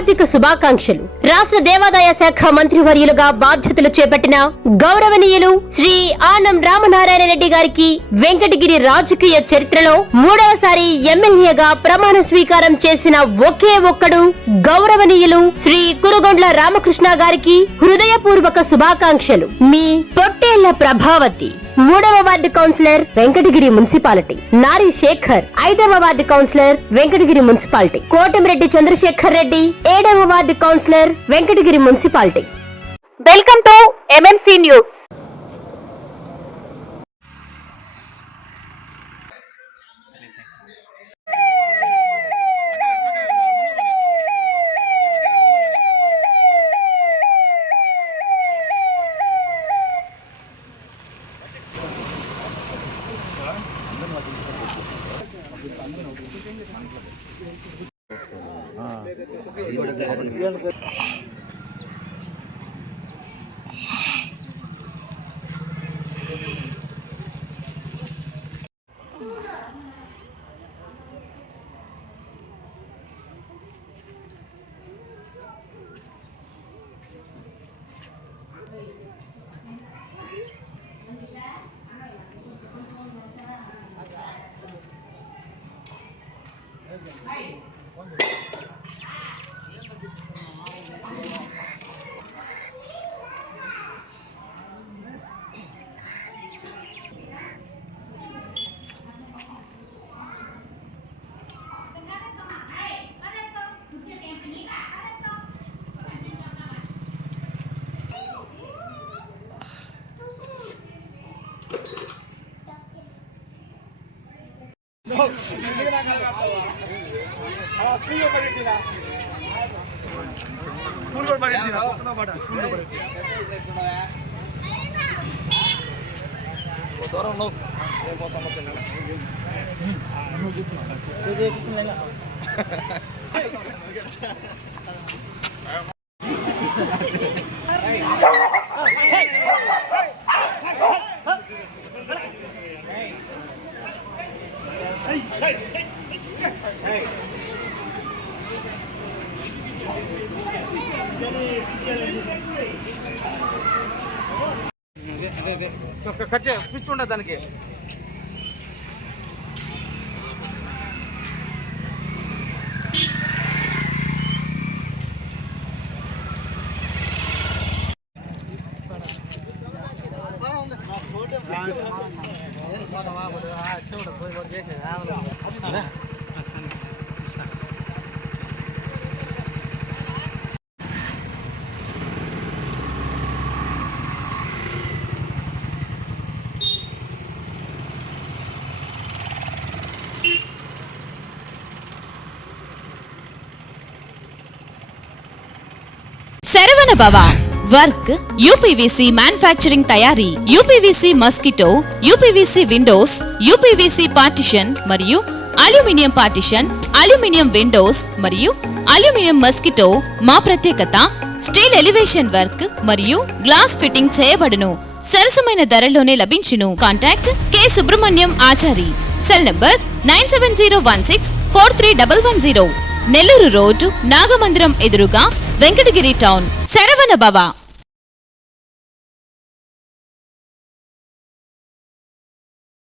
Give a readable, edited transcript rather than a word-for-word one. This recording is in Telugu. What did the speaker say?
హార్దిక శుభాకాంక్షలు. రాష్ట్ర దేవాదాయ శాఖ మంత్రివర్యులుగా బాధ్యతలు చేపట్టిన గౌరవనీయులు శ్రీ ఆనం రామనారాయణ రెడ్డి గారికి వెంకటగిరి రాజకీయ చరిత్రలో మూడవసారి ఎమ్మెల్యేగా ప్రమాణ స్వీకారం చేసిన ఒకే ఒక్కడు గౌరవనీయులు శ్రీ కురుగొండ్ల రామకృష్ణ గారికి హృదయపూర్వక శుభాకాంక్షలు. మీ పొట్టేళ్ల ప్రభావతి 3వ ward councillor Venkatagiri municipality, Nari Shekhar 5వ ward councillor Venkatagiri municipality, Kotamireddy Chandrasekhar Reddy 7వ ward councillor Venkatagiri municipality. Welcome to MMC news. Speech ఉండదు దానికి. Saravana Bhava work UPVC manufacturing తయారీ, UPVC mosquito, UPVC windows, UPVC partition మరియు అల్యూమినియం పార్టిషన్, అల్యూమినియం విండోస్ మరియు అల్యూమినియం మస్కిటో. మా ప్రత్యేకత స్టీల్ ఎలివేషన్ వర్క్ మరియు గ్లాస్ ఫిట్టింగ్ చేయబడును. సరసమైన ధరలోనే లభించును. Contact K Subrahmanyam Achari. Cell number 9701643110. Nellore road Nagamandiram ఎదురుగా వెంకటగిరి టౌన్. శరవణ భవ.